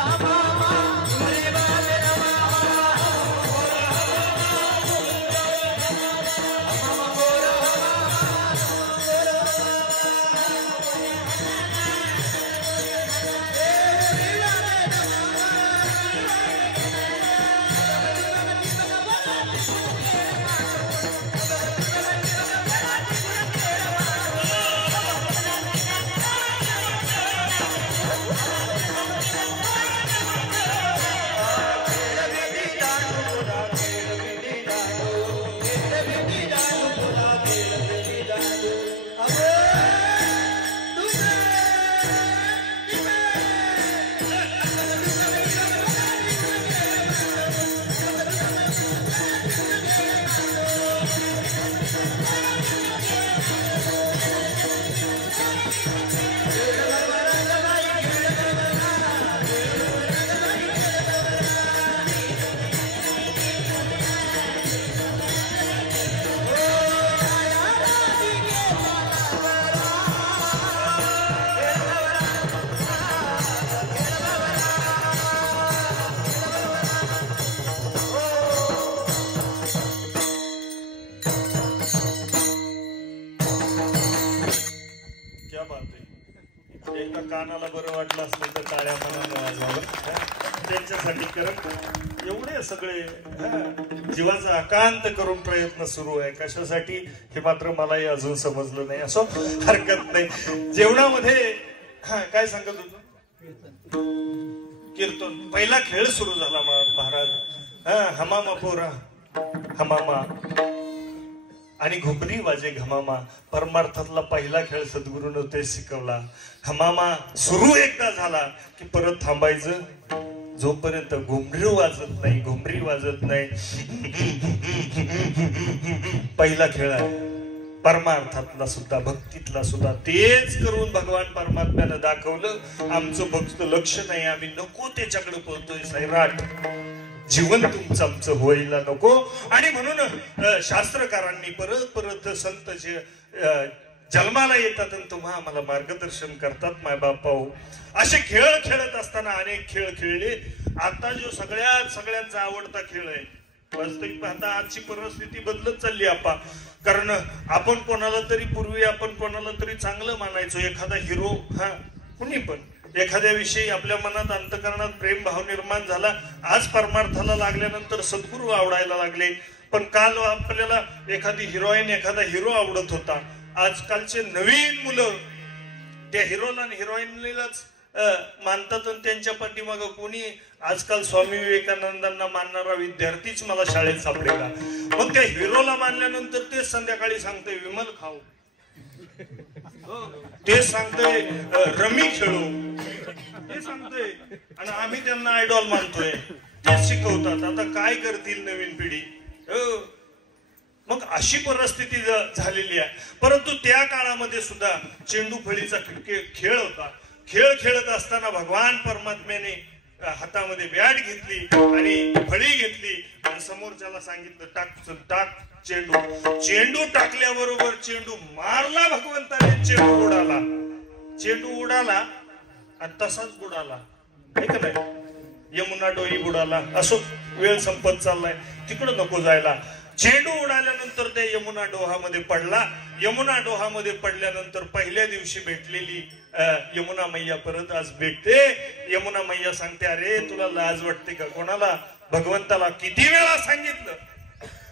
कानाला बरं वाटलं असलं तर टाळ्या मनानं वाजवावं त्यांच्यासाठी. करत एवढे सगळे जीवाचा आकांत करून प्रयत्न सुरू आहे. कशासाठी हे मात्र मलाही अजून समजलं नाही. असो हरकत नाही. जेवणामध्ये काय सांगत होतो? कीर्तन. पहिला खेळ सुरू झाला महाराज. हमामा पोरा हमामा आणि घुमरी वाजे घमामा. परमार्थातला पहिला खेळ सद्गुरूनं ते शिकवला. हमामा सुरू एकदा झाला की परत थांबायचं, जोपर्यंत घुमरी वाजत नाही. पहिला खेळ आहे. परमार्थातला सुद्धा भक्तीतला सुद्धा तेच करून भगवान परमात्म्यानं दाखवलं. आमचं भक्त लक्ष नाही, आम्ही नको त्याच्याकडे पळतोय सैराट. जीवन तुमचं आमचं व्हायला नको. आणि म्हणून शास्त्रकारांनी परत परत संत जे जन्माला येतात आणि तुम्हा आम्हाला मार्गदर्शन करतात. माय बापाओ, असे खेळ खेळत असताना अनेक खेळ खेळले. आता जो सगळ्यांचा आवडता खेळ आहे, वास्तविक पाहता आजची परिस्थिती बदलत चालली आपा. कारण आपण कोणाला तरी पूर्वी आपण कोणाला तरी चांगलं मानायचो. एखादा हिरो, हा कुणी पण एखाद्या विषयी आपल्या मनात अंतकरणात प्रेम भाव निर्माण झाला. आज परमार्थाला लागल्यानंतर सद्गुरू आवडायला लागले. पण काल आपल्याला एखादी हिरोईन एखादा हिरो आवडत होता. आजकालचे नवीन मुलं त्या हिरोला आणि हिरोईनलाच मानतात आणि त्यांच्या पाठीमागं कोणी आजकाल स्वामी विवेकानंदांना मानणारा विद्यार्थीच मला शाळेत सापडेला. मग त्या हिरोला मानल्यानंतर तेच संध्याकाळी सांगतोय विमल खाऊ, ते सांगतोय रमी खेळू, ते सांगतोय आणि आम्ही त्यांना आयडॉल मानतोय. ते शिकवतात. आता काय करतील नवीन पिढी. मग अशी परिस्थिती झालेली आहे. परंतु त्या काळामध्ये सुद्धा चेंडू फळीचा खेळ होता. खेळ खेळत असताना भगवान परमात्म्याने हातामध्ये बॅट घेतली आणि फळी घेतली आणि समोरच्याला सांगितलं टाक चेंडू. चेंडू टाकल्याबरोबर चेंडू मारला भगवंताने. चेंडू उडाला आणि तसाच बुडाला. आहे का नाही? यमुना डोई बुडाला. असो, वेळ संपत चाललाय, तिकडं नको जायला. चेंडू उडाल्यानंतर ते यमुना डोहामध्ये पडला. यमुना डोहामध्ये पडल्यानंतर पहिल्या दिवशी भेटलेली यमुना मैया परत आज भेटते. यमुना मैया सांगते, अरे तुला लाज वाटते का? कोणाला? भगवंताला किती वेळा सांगितलं,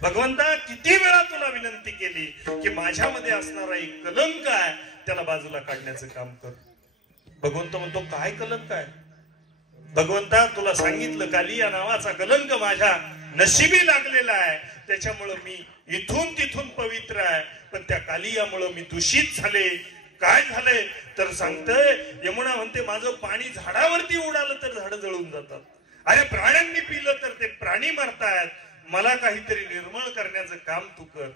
भगवंता किती वेळा तुला विनंती केली की माझ्यामध्ये असणारा एक कलंक आहे त्याला बाजूला काढण्याचं काम कर. भगवंत म्हणतो, काय कलंक आहे? भगवंता तुला सांगितलं, कालिया नावाचा कलंक माझ्या नशिबी लागलेला आहे, त्याच्यामुळं मी इथून तिथून पवित्र आहे, पण त्या कालियामुळं मी दूषित झाले. काय झालंय तर सांगतोय, यमुना म्हणते माझं पाणी झाडावरती उडालं तर झाड जळून जातात. अरे प्राण्यांनी पिलं तर ते प्राणी मरतायत. मला काहीतरी निर्मळ करण्याचं काम तू कर.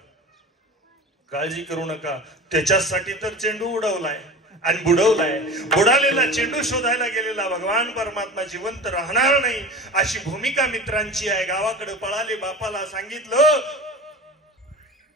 काळजी करू नका. त्याच्यासाठी तर चेंडू उडवलाय आणि बुडवलाय. बुडालेला चेंडू शोधायला गेलेला भगवान परमात्मा जिवंत राहणार नाही अशी भूमिका मित्रांची आहे. गावाकडे पळाले, बापाला सांगितलं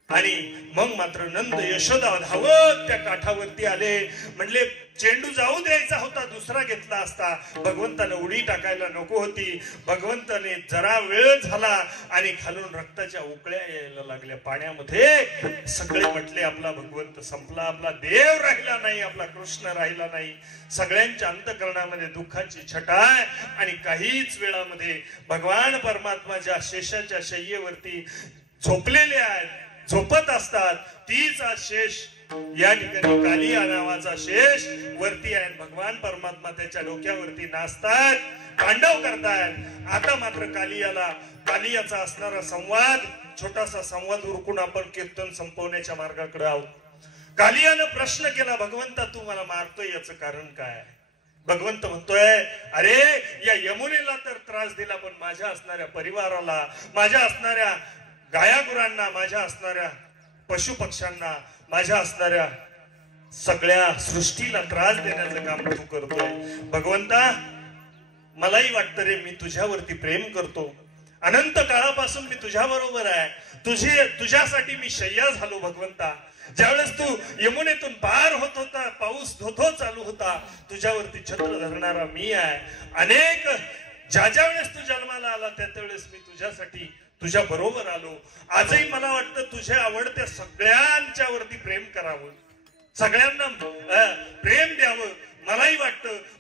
आणि मग मात्र नंद यशोदा धावत त्या काठावरती आले. म्हणले चेंडू जाऊ द्यायचा होता, दुसरा घेतला असता. भगवंताने उडी टाकायला नको होती. भगवंताने जरा वेळ झाला आणि खालून रक्ताच्या उकळ्या यायला लागल्या पाण्यामध्ये. सगळे म्हटले आपला भगवंत संपला, आपला देव राहिला नाही, आपला कृष्ण राहिला नाही. सगळ्यांच्या अंतकरणामध्ये दुःखाची छटा आहे. आणि काहीच वेळामध्ये भगवान परमात्माच्या शेषाच्या शय्येवरती झोपलेले आहेत, झोपत असतात. तीच शेष या ठिकाणी कालिया नावाचा शेष वरती आहे. भगवान परमात्मा त्याच्या डोक्यावरती नाचतात, तांडव करतायत. आता मात्र कालियाचा असणारा संवाद, छोटासा संवाद उरकून आपण कीर्तन संपवण्याच्या मार्गाकडे आहोत. कालियानं प्रश्न केला, भगवंता तू मला मारतोय याचं कारण काय? भगवंत म्हणतोय, अरे या यमुनेला तर त्रास दिला, पण माझ्या असणाऱ्या परिवाराला, माझ्या असणाऱ्या गायागुरांना, माझ्या असणाऱ्या पशु पक्ष्यांना, माझ्या असणाऱ्या सगळ्या सृष्टीला त्रास देण्याचं काम तू करतोय. भगवंता मलाही वाटतं रे, मी तुझ्यावरती प्रेम करतो. अनंत काळापासून मी तुझ्या बरोबर आहे. तुझ्यासाठी मी शय्या झालो. भगवंता ज्यावेळेस तू यमुनेतून पार होत होता, पाऊस धोधो चालू होता, तुझ्यावरती छत्र धरणारा मी आहे. अनेक ज्या वेळेस तू जन्माला आला त्यावेळेस मी तुझ्यासाठी तुझ्या बरोबर आलो. आजही मला वाटतं तुझ्या आवडत्या सगळ्यांच्या वरती प्रेम करावं, सगळ्यांना प्रेम द्यावं. मलाही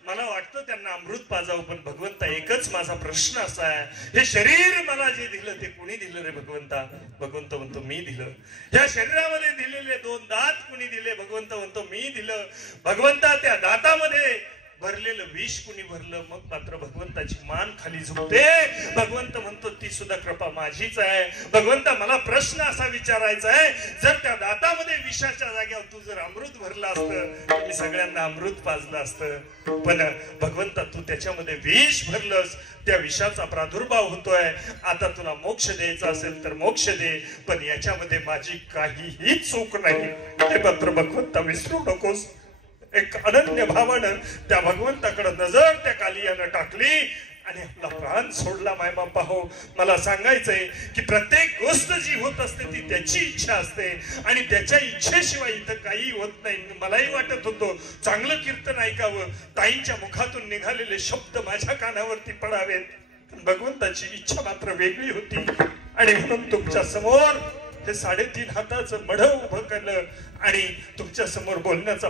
मला वाटतं त्यांना अमृत पाजावं. पण भगवंता एकच माझा प्रश्न असा आहे, हे शरीर मला जे दिलं ते कुणी दिलं रे भगवंता? भगवंत म्हणतो मी दिलं. या शरीरामध्ये दिलेले 2 दात कुणी दिले? भगवंत म्हणतो मी दिलं. भगवंता त्या दातामध्ये भरलेलं विष कुणी भरलं. मग मात्र भगवंताची मान खाली झुकते. भगवंत म्हणतो ती सुद्धा कृपा माझीच आहे. भगवंता मला प्रश्न असा विचारायचा आहे, जर त्या दातामध्ये विषाच्या जाग्यावर तू जर अमृत भरलं असतं मी सगळ्यांना अमृत पाजलं असतं. पण भगवंता तू त्याच्यामध्ये विष भरलंस. त्या विषाचा प्रादुर्भाव होतोय. आता तुला मोक्ष द्यायचा असेल तर मोक्ष दे, पण याच्यामध्ये माझी काहीही चूक नाही. ते मात्र भगवंता विसरू नकोस. एक अनन्य भावानं त्या भगवंताकडे नजर त्या कालियानं टाकली आणि आपला प्राण सोडला. मायबापा हो, मला सांगायचंय की प्रत्येक गोष्ट जी होत असते ती त्याची इच्छा असते आणि त्याच्या इच्छेशिवाय इथं काही होत नाही. मलाही वाटत होतं चांगलं कीर्तन ऐकावं, ताईंच्या मुखातून निघालेले शब्द माझ्या कानावरती पडावेत, पण भगवंताची इच्छा मात्र वेगळी होती. आणि म्हणून तुमच्या समोर हे 3.5 हाताचं मढ उभं केलं आणि तुमच्या समोर बोलण्याचा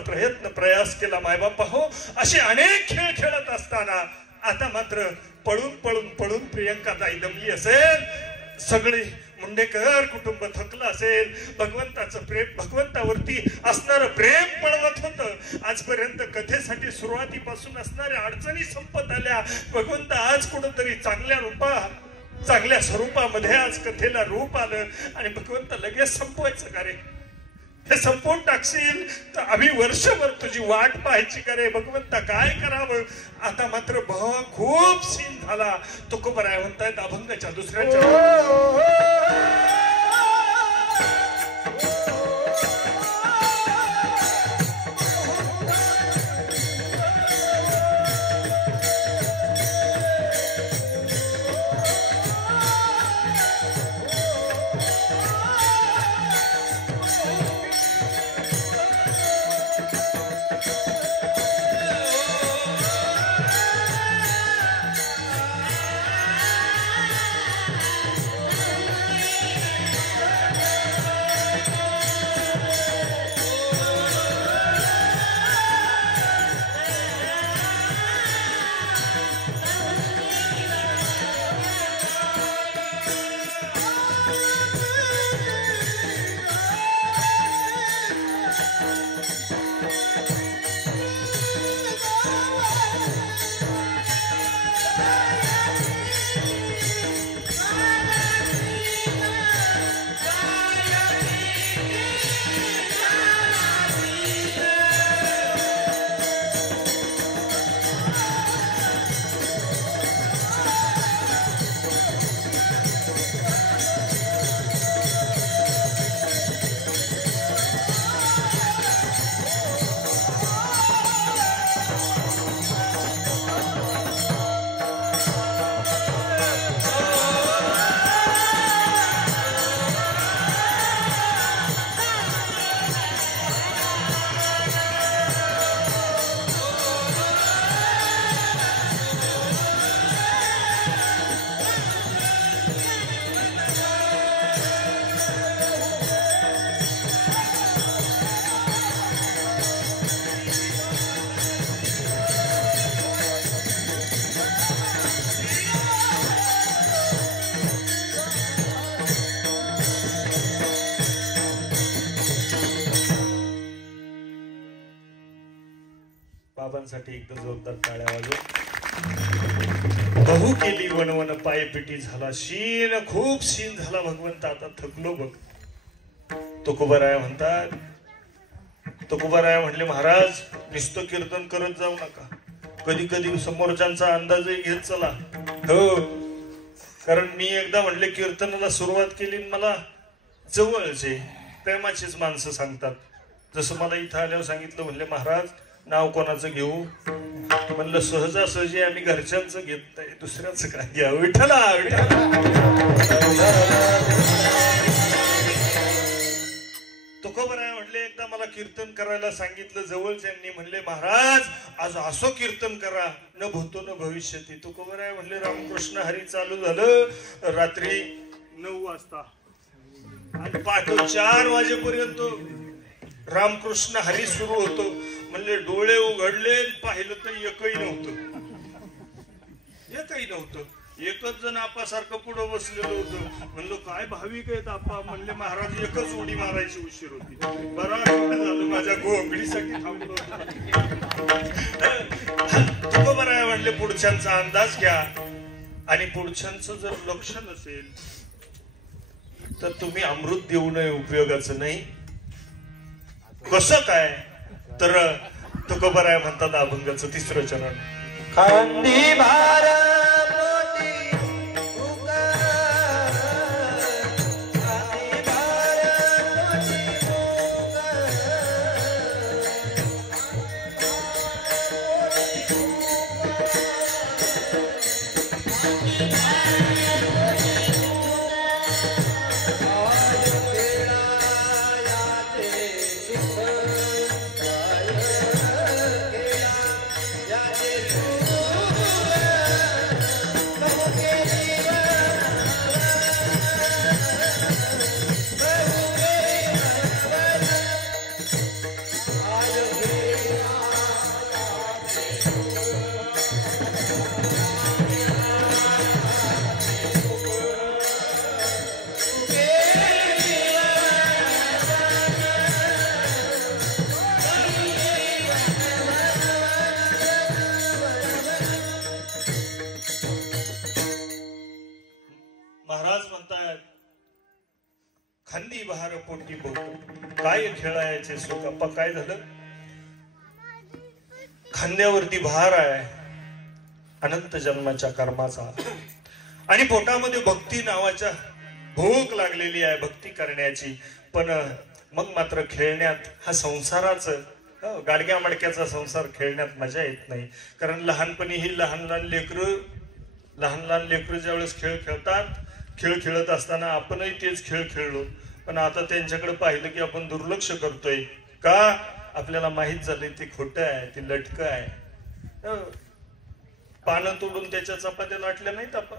प्रयास केला. मायबापा हो, असे अनेक खेळ खेळत असताना आता मात्र पळून प्रियंका ताई दमली असेल, सगळे मुंडेकर कुटुंब थकलं असेल. भगवंताचं प्रेम, भगवंतावरती असणारं प्रेम पळवत होतं. आजपर्यंत कथेसाठी सुरुवातीपासून असणाऱ्या अडचणी संपत आल्या. भगवंत आज कुठंतरी चांगल्या स्वरूपामध्ये आज कथेला रूप आलं आणि भगवंत लगेच संपवायचं का रे? हे संपवून टाकशील तर आम्ही वर्षभर तुझी वाट पाहायची का रे? भगवंता काय करावं? आता मात्र खूप सीन झाला. तुकोबराय म्हणतायत अभंगाच्या दुसऱ्याच्या बाबांसाठी एकदा जोरदार टाळ्या वाजव. बहु केली वनवन पायपिटी झाला शीन, खूप शीन झाला भगवंत आता थकलो बघ. तुकोबराय म्हणतात, तुकोबराय म्हणले महाराज नुसतं कीर्तन करत जाऊ नका, कधी कधी समोरच्यांचा अंदाजही घेत चला. हो, कारण मी एकदा म्हणले कीर्तनाला सुरुवात केली, मला जवळचे प्रेमाचीच माणसं सांगतात. जसं मला इथं आल्यावर सांगितलं, म्हणले महाराज नाव कोणाचं घेऊ? म्हणलं सहजासहजी आम्ही घरच्यांचं घेत नाही, दुसऱ्याचं काय घ्या. विठ्ठला तुकोबराय म्हणले एकदा मला कीर्तन करायला सांगितलं जवळच्यांनी. म्हणले महाराज आज असं कीर्तन करा, न भूतो न भविष्यती. तुकोबराय म्हणले रामकृष्ण हरी चालू झालं रात्री 9 वाजता आणि पहाटे 4 वाजेपर्यंत रामकृष्ण हरी सुरू होतो. म्हणले डोळे उघडले पाहिलं तर एकही नव्हतं. एकच जण आपासारखं पुढं बसलेलं होतं. म्हणलं काय भाविक आहेत आपा? म्हणले महाराज एकच उडी मारायची उशीर होती. बरं झालं माझ्या गोंगडीसाठी थांबलो. तुकोबा राय म्हणले पुढच्यांचा अंदाज घ्या आणि पुढच्यांचं जर लक्ष नसेल तर तुम्ही अमृत देऊ नये, उपयोगाचं नाही. कसं काय? तर तुकोबा राय म्हणतात अभंगाचं 3रं चरण. खांदी भार खांदी बहार पोटी बोट काय खेळायचे सुख. काय झालं? खांद्यावरती भार आहे अनंत जन्माच्या कर्माचा आणि पोटामध्ये भक्ती नावाच्या भूक लागलेली आहे भक्ती करण्याची. पण मग मात्र खेळण्यात हा संसाराचं गाडग्या मडक्याचा संसार खेळण्यात मजा येत नाही. कारण लहानपणी ही लहान लहान लेकरं ज्यावेळेस खेळ खेळतात, खेळ खेळत असताना आपणही तेच खेळ खेळलो. पण आता त्यांच्याकडे पाहिलं की आपण दुर्लक्ष करतोय. का? आपल्याला माहित झालंय ते खोटं आहे, ते लटकं आहे. पानं तोडून त्याच्या चपात्या लाटल्या नाहीत आपण.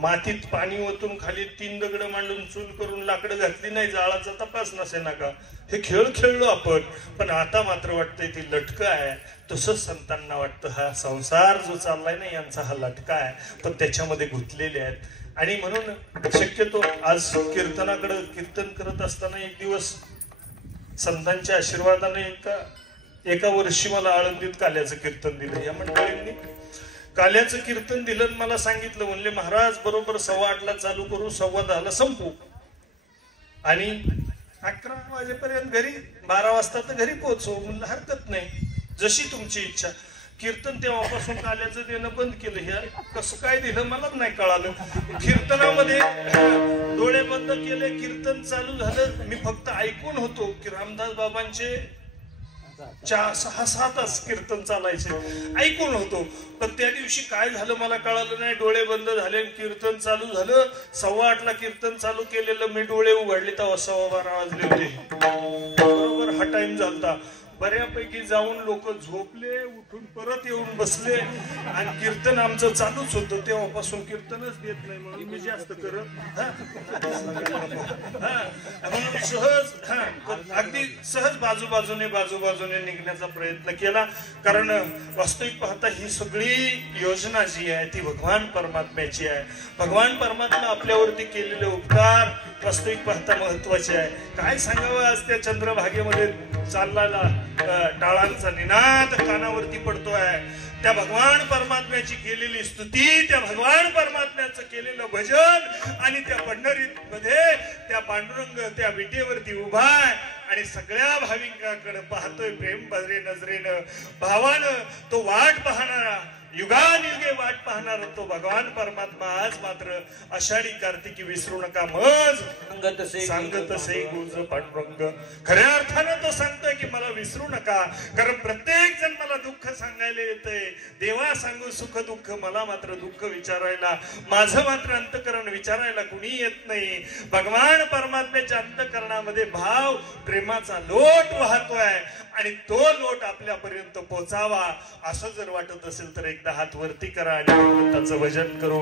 मातीत पाणी ओतून खाली 3 दगड मांडून चूल करून लाकडं घातली नाही, जाळाचा तपास नसे नका. हे खेळ खेळलो आपण. पण आता मात्र वाटतंय ती लटकं आहे. तसंच संतांना वाटतं हा संसार जो चाललाय ना यांचा हा लटका आहे, पण त्याच्यामध्ये गुंतलेले आहेत. आणि म्हणून शक्यतो आज कीर्तन करत असताना एक दिवस संतांच्या आशीर्वादाने एका वर्षी मला आळंदीत काल्याचं कीर्तन दिलं. या मंडळींनी काल्याचं कीर्तन दिलं. मला सांगितलं, म्हणले महाराज बरोबर 8:15 चालू करू, 10:15 संपू आणि 11 वाजेपर्यंत घरी, 12 वाजता तर घरी पोहोचू. म्हणलं हरकत नाही, जशी तुमची इच्छा. कीर्तन तेव्हापासून काल्याचं देणं बंद केलं. हे कसं काय दिलं मला नाही कळालं. कीर्तनामध्ये डोळे बंद केले, कीर्तन चालू झालं. मी फक्त ऐकून होतो की रामदास बाबांचे 6-7 तास कीर्तन चालायचे, ऐकून होतो. पण त्या दिवशी काय झालं मला कळालं नाही. डोळे बंद झाले, कीर्तन चालू झालं. 8:15 कीर्तन चालू केलेलं. मी डोळे उघडले तेव्हा 12:15 वाजले होते. बरोबर हा टाइम झालता. बऱ्यापैकी जाऊन लोक झोपले, उठून परत येऊन बसले आणि कीर्तन आमचं चालूच होतं. तेव्हापासून कीर्तनच देत नाही म्हणून मी जास्त करत म्हणून अगदी सहज बाजूबाजूने निघण्याचा प्रयत्न केला. कारण वास्तविक पाहता ही सगळी योजना जी आहे ती भगवान परमात्म्याची आहे. भगवान परमात्मा आपल्यावरती केलेले उपकार वास्तविक पाहता महत्वाचे आहे. काय सांगावं, आज त्या चंद्रभागेमध्ये चाललेला टाळांचा निनाद कानावरती पडतोय. त्या भगवान परमात्म्याची केलेली स्तुती, त्या भगवान परमात्म्याचं केलेलं भजन आणि त्या पंढरीत मध्ये त्या पांडुरंग त्या विटेवरती उभा आहे आणि सगळ्या भाविकांकडे पाहतोय प्रेम भरे नजरेनं. भावानं तो वाट पाहणारा, युगानुयुगे वाट पाहणारा तो भगवान परमात्मा आज मात्र आषाढी कार्तिकी विसरू नका मज सांगत से गुज पांडुरंग. खऱ्या अर्थानं तो सांगतोय की मला विसरू नका. कारण प्रत्येक जण मला दुःख सांगायला येतंय. देवा सांगू सुख दुःख, मला मात्र दुःख विचारायला, माझं मात्र अंतकरण विचारायला कुणी येत नाही. भगवान परमात्म्याच्या अंतकरणामध्ये भाव प्रेमाचा लोट वाहतोय आणि तो लोट आपल्यापर्यंत पोचावा असं जर वाटत असेल तर एकदा हात वरती करा आणि भगवंताचं भजन करू.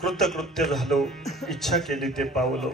कृतकृत्य झालो, इच्छा केली ते पावलो.